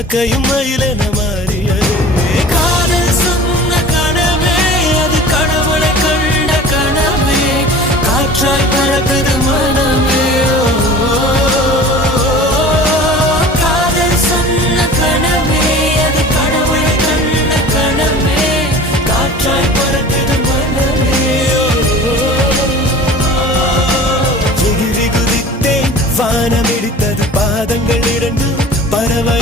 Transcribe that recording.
காக்கையும் மயிலென மாறியது. காதல் சொன்ன கனவே அது கடவுளை கண்ட கனவே, காற்றாய் பறக்குது மனமே. காதல் சொன்ன கனவே அது கடவுளை கண்ட கனவே, காற்றாய் பறக்குது மனமே. எகிரி குதித்தேன், வானம் இடித்தது பாதங்கள் இரண்டு, பறவை